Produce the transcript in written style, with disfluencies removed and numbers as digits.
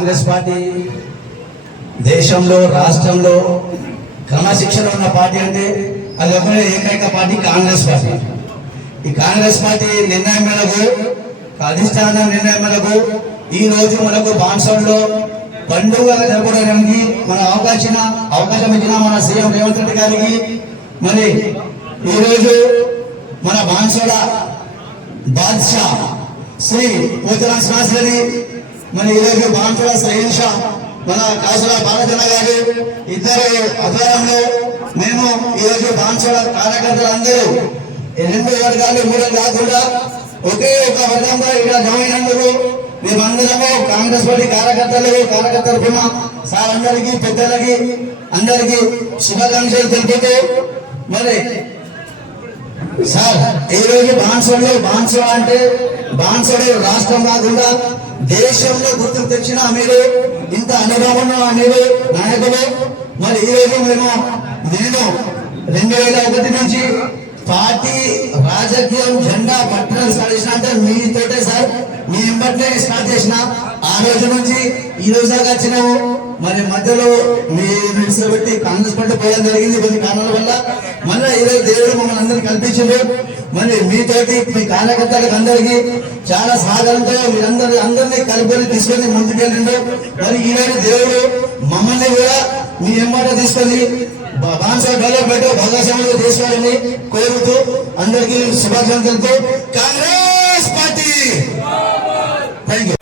Congress party దేశంలో రాష్ట్రంలో క్రమశిక్షణ ఉన్న పార్టీ అంటే అది ఒకటే ఏకైక పార్టీ కాంగ్రెస్ పార్టీ. ఈ కాంగ్రెస్ పార్టీ నిర్ణయం మేరకు, అధిష్టాన నిర్ణయం మేరకు ఈ రోజు మనకు బాన్సోడ్లో పండుగ జరపడానికి మన అవకాశం ఇచ్చిన మన సీఎం రేవంత్ రెడ్డి గారికి మరి ఈరోజు మన బాన్సోడ బాద్షా శ్రీ పోతరాజ్ శాస్త్రి మరి ఈరోజు బాన్సోడ సహీన్ మన కాసుల బాలచంద్ర గారు ఇద్దరు ఆధ్వర్యంలో మేము ఈరోజు బాన్సోడ కార్యకర్తలందరూ 2 వర్గాలు 3 కాకుండా ఒకే ఒక వర్గంగా ఇక్కడ జాయిన్ అయినందుకు మేమందరము కాంగ్రెస్ పార్టీ కార్యకర్తల సార్ అందరికీ పెద్దలకి అందరికీ శుభాకాంక్షలు తెలుపుతూ మరి సార్ ఈ రోజు బాన్సోడ అంటే బాన్సోడ రాష్ట్రం కాకుండా దేశంలో గుర్తుకు తెచ్చిన మీరు ఇంత అనుభవం మీరు నాయకులు. మరి ఈ రోజు నేను 2001 నుంచి పార్టీ రాజకీయం జెండా పట్టణం స్టార్ట్ చేసిన అంటే మీతోటే సార్, మీ ఇంబట్నే స్టార్ట్ చేసిన. ఆ రోజు నుంచి ఈ రోజు దాకా వచ్చినాము. మరి మధ్యలో మీ పెట్టి కాంగ్రెస్ పార్టీ పోవడం జరిగింది కొన్ని కారణాల వల్ల. మళ్ళీ ఈరోజు దేవుడు మమ్మల్ని అందరినీ కల్పించిండు. మరి మీతోటి మీ కార్యకర్తలకు అందరికీ చాలా సహకారంతో అందరినీ కలుపుకొని తీసుకొని ముందుకెళ్ళిండు. మరి ఈరోజు దేవుడు మమ్మల్ని కూడా మీ ఎంబట తీసుకొని బాన్సోడ డెవలప్మెంట్ భాగస్వామ్యంలో తీసుకోవాలని కోరుతూ అందరికీ శుభాకాంక్షలతో కాంగ్రెస్ పార్టీ. Thank you.